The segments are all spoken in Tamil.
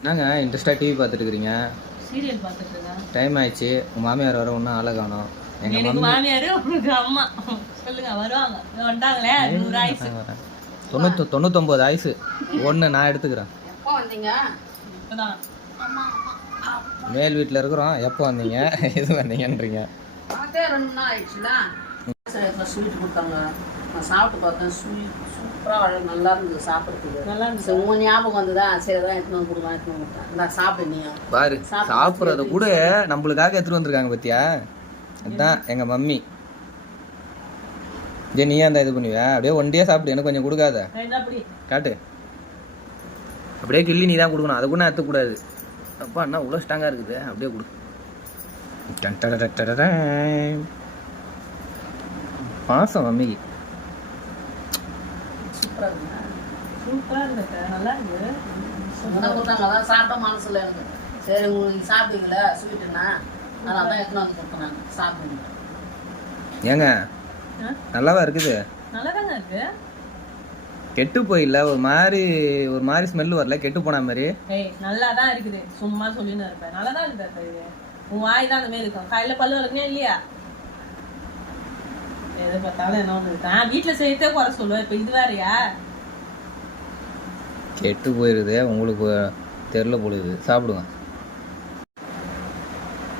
என்னங்க இன்ட்ரெஸ்டாக டிவி பார்த்துட்டு இருக்கிறீங்க? சீரியல் பார்த்துட்டு இருக்கேன். டைம் ஆயிடுச்சு. உங்கள் மாமியார் வர ஒன்றும் ஆளை காணோம். எனக்கு மாமியார் உங்களுக்கு அம்மா சொல்லுங்க வருவாங்க. வந்துட்டாங்களே 100 ஆயுசு 99 ஆயுசு ஒன்று நான் எடுத்துக்கிறேன். எப்போ வந்தீங்க? இப்போதான் மேல் வீட்டில் இருக்கிறோம். எப்போ வந்தீங்க எது வந்தீங்கன்றீங்க? பார்த்தே 2 நாள் ஆயிடுச்சுல. ஸ்வீட் கொடுத்தாங்க, நான் சாப்பிட்டு பார்த்தேன். சூப்பராக நல்லா இருந்தது சாப்பிட்றதுக்கு. நல்லா இருந்துச்சு. உங்க ஞாபகம் வந்ததா? சரி தான் எடுத்துன்னு வந்து கொடுக்கலாம், எடுத்துன்னு கொடுத்தேன். நான் சாப்பிடு நீ பாரு, சாப்பிட்றத கூட நம்மளுக்காக எடுத்துட்டு வந்திருக்காங்க பத்தியா? அதுதான் எங்க மம்மி. ஜே நீ அந்த இது பண்ணுவியா? அப்படியே ஒண்டியே சாப்பிடு, எனக்கு கொஞ்சம் கொடுக்காத. காட்டு, அப்படியே கிள்ளி நீ தான் கொடுக்கணும். அதை கூட நான் எடுத்துக்கூடாது. அப்பா என்ன இவ்வளோ ஸ்ட்ராங்காக இருக்குது, அப்படியே கொடு. பாசம் மம்மிக்கு. சூப்பரா இருக்கு, நல்லா இருக்கு. கொடுத்தாங்க, அதான் சாப்பிட்ட மனசுல எனக்கு. சரி உங்களுக்கு சாப்பிடுவீங்களா ஸ்வீட்டுன்னா, அதனால தான் எடுத்துன்னு வந்து கொடுத்தேன். சாப்பிடுங்க. ஏங்க நல்லாவா இருக்குது? நல்லாதாங்க இருக்கு. கெட்டு போயில்ல? ஒரு மாதிரி ஸ்மெல் வரல, கெட்டு போன மாதிரி. நல்லா தான் இருக்குது. சும்மா சொல்லின்னு இருப்பேன். நல்லா தான் இருக்கு. இது உன் வாய் தான் அந்த மாதிரி இருக்கும். காலையில பல்லு வளர்க்கணும் இல்லையா? எதை பார்த்தாலும் என்ன ஒன்று இருக்கேன். வீட்டுல செய்யறதே குறை சொல்லுவேன். இப்ப இது வேறையா? கெட்டு போயிருது, உங்களுக்கு தெரியல பொழுது. சாப்பிடுங்க.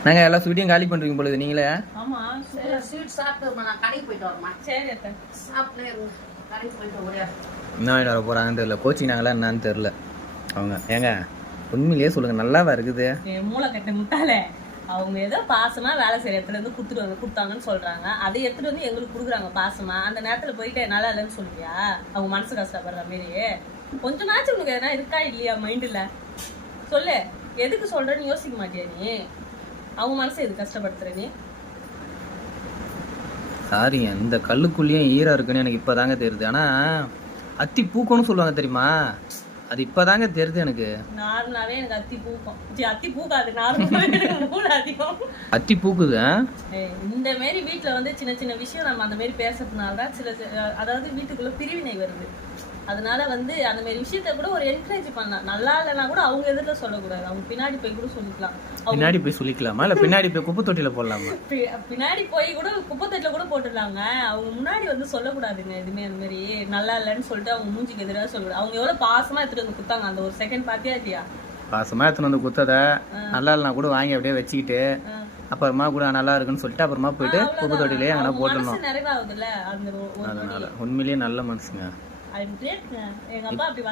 நாங்க எல்லா ஸ்வீட்டையும் காலி பண்றீங்க பொழுது நீங்களே. ஆமா, ஸ்வீட் சாப்பிட்டு நான் கடைக்கு போயிட்டு வரமா. சரி சாப்பிட்டே கடைக்கு போயிட்டு ஒரே என்ன வாங்கிட்டு வர போறாங்கன்னு தெரியல. கோச்சிங்னாங்களா என்னன்னு தெரியல அவங்க. ஏங்க உண்மையிலேயே சொல்லுங்க, நல்லாவா இருக்குது? மூளை கட்ட முட்டாளே. அவங்க ஏதோ பாசமா வேலை செய்யற இடத்துல இருந்து கொடுத்தாங்கன்னு சொல்றாங்க. அதை எடுத்துட்டு வந்து எங்களுக்கு கொடுக்குறாங்க பாசமா. அந்த நேரத்துல போயிட்டு நல்லா இல்லைன்னு சொல்லுவியா? அவங்க மனசு கஷ்டப்படுற மாரி கொஞ்சமாச்சும் உனக்கு எதனா இருக்கா இல்லையா மைண்ட்ல? சொல்லு, எதுக்கு சொல்றேன்னு யோசிக்க மாட்டியா நீ? அவங்க மனசை எது கஷ்டப்படுத்துற நீ? சாரிங்க, இந்த கல்லுக்குள்ளேயும் ஈரம் இருக்குன்னு எனக்கு இப்பதாங்க தெரியுது. ஆனா அத்தி பூக்கணும்னு சொல்லுவாங்க தெரியுமா? அது இப்பதாங்க தெரியுது எனக்கு. நார்மலாவே எனக்கு அத்தி பூக்கும். அத்தி பூக்காது, நார்மலாவே அதிகம் அத்தி பூக்குது. இந்த மாதிரி வீட்டுல வந்து சின்ன சின்ன விஷயம் நம்ம அந்த மாதிரி பேசுறதுனாலதான் அதாவது வீட்டுக்குள்ள பிரிவினை வருது. அதனால வந்து அந்த மாதிரி விஷயத்த கூட ஒரு என்கரேஜ் பண்ணலாம். நல்லா இல்லைன்னா கூட அவங்க எதிர்ல சொல்லக்கூடாது. அவங்க பின்னாடி போய் கூட சொல்லிக்கலாம். பின்னாடி போய் சொல்லிக்கலாமா? இல்ல பின்னாடி போய் குப்பை தொட்டியில போடலாமா? பின்னாடி போய் கூட குப்பை தொட்டில கூட போட்டுடலாங்க. அவங்க முன்னாடி வந்து சொல்லக்கூடாதுங்க எதுவுமே. அந்த மாதிரி நல்லா இல்லைன்னு சொல்லிட்டு அவங்க மூஞ்சிக்கு எதிராக சொல்லக்கூடாது. அவங்க எவ்வளவு பாசமா எடுத்துட்டு வந்து குத்தாங்க. அந்த ஒரு செகண்ட் பாத்தியா இல்லையா? பாசமா எடுத்துட்டு வந்து குத்தத நல்லா இல்லைன்னா கூட வாங்கி அப்படியே வச்சுக்கிட்டு அப்புறமா கூட நல்லா இருக்குன்னு சொல்லிட்டு அப்புறமா போயிட்டு குப்பை தொட்டிலே அங்கே போட்டுடணும். நிறைவாகுதுல்ல அந்த. அதனால உண்மையிலேயே நல்ல மனசுங்க. எங்க அப்பா அப்படி